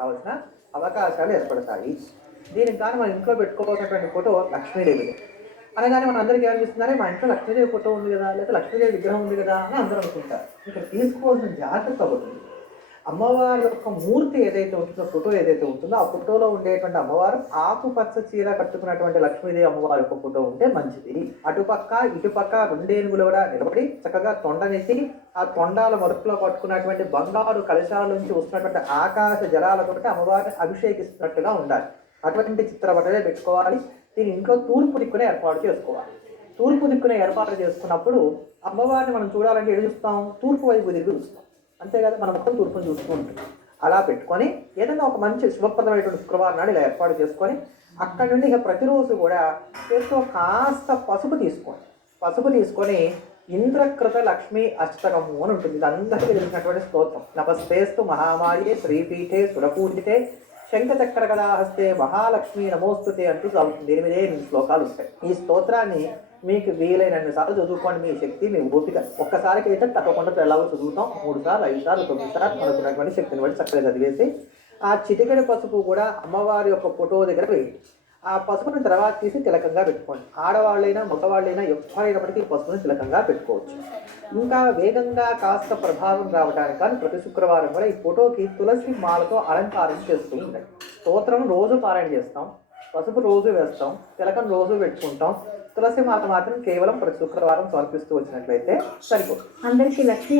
కావాల్సిన అవకాశాలు ఏర్పడతాయి. దీనికి కానీ మన ఇంట్లో పెట్టుకోవాల్సినటువంటి ఫోటో లక్ష్మీదేవి అనగానే మన అందరికీ ఏమనిపిస్తుందంటే మా ఇంట్లో లక్ష్మీదేవి ఫోటో ఉంది కదా లేకపోతే లక్ష్మీదేవి విగ్రహం ఉంది కదా అని అందరూ అనుకుంటారు. ఇక్కడ తీసుకోవాల్సిన జాగ్రత్త ఒకటి అమ్మవారి యొక్క మూర్తి ఏదైతే ఉంటుందో ఫోటో ఏదైతే ఉంటుందో ఆ ఫోటోలో ఉండేటువంటి అమ్మవారు ఆకుపచ్చ చీర కట్టుకున్నటువంటి లక్ష్మీదేవి అమ్మవారి యొక్క ఫోటో ఉంటే మంచిది. అటుపక్క ఇటుపక్క రెండేనుగులు కూడా నిలబడి చక్కగా తొండనెత్తి ఆ తొండాల మరుపులో పట్టుకున్నటువంటి బంగారు కలశాల నుంచి వస్తున్నటువంటి ఆకాశ జలాలతోటి అమ్మవారిని అభిషేకిస్తున్నట్టుగా ఉండాలి. అటువంటి చిత్రపటమే పెట్టుకోవాలి. దీని ఇంట్లో తూర్పు దిక్కునే ఏర్పాటు చేసుకోవాలి. తూర్పు దిక్కునే ఏర్పాటు చేసుకున్నప్పుడు అమ్మవారిని మనం చూడాలంటే ఎటు చూస్తాం? తూర్పు వైపు తిరిగి చూస్తాం. అంతే కదా మనం మొత్తం తూర్పుని చూస్తూ ఉంటుంది అలా పెట్టుకొని ఏదైనా ఒక మంచి శుభప్రదమైనటువంటి శుక్రవారం నాడు ఇలా ఏర్పాటు చేసుకొని అక్కడి నుండి ఇక ప్రతిరోజు కూడా చేతితో కాస్త పసుపు తీసుకోండి. పసుపు తీసుకొని ఇంద్రకృత లక్ష్మి అష్టకము అని ఉంటుంది. ఇది అందరికీ తెలిసినటువంటి స్తోత్రం. నమస్తేస్తు మహామాయే శ్రీపీఠే సురపూజితే శంఖచక్ర కళాహస్తే మహాలక్ష్మి నమోస్తుతే అంటూ ఎనిమిదే శ్లోకాలు వస్తాయి ఈ స్తోత్రాన్ని మీకు వీలైనన్ని సార్లు చదువుకోండి. మీ శక్తి మీ ఓపిక ఒక్కసారికి అయితే తప్పకుండా ఎలాగో చదువుతాం. మూడు సార్లు ఐదు సార్లు తొమ్మిది సార్లు మనకున్నటువంటి శక్తిని బట్టి చక్కగా చదివేసి ఆ చిటికెడు పసుపు కూడా అమ్మవారి యొక్క ఫోటో దగ్గర వేయండి. ఆ పసుపుని తర్వాత తీసి తిలకంగా పెట్టుకోండి. ఆడవాళ్ళైనా మగవాళ్ళైనా ఎవరైనప్పటికీ ఈ పసుపుని తిలకంగా పెట్టుకోవచ్చు. ఇంకా వేగంగా కాస్త ప్రభావం రావడానికి కానీ ప్రతి శుక్రవారం కూడా ఈ ఫోటోకి తులసి మాలతో అలంకారం చేస్తూ ఉండండి. స్తోత్రం రోజు పారాయణ చేస్తాం. పసుపు రోజు వేస్తాం. తిలకం రోజు పెట్టుకుంటాం. తులసి మాత మాత్రం కేవలం ప్రతి శుక్రవారం సమర్పిస్తూ వచ్చినట్లయితే సరిపోతుంది. అందరికీ లక్ష్మి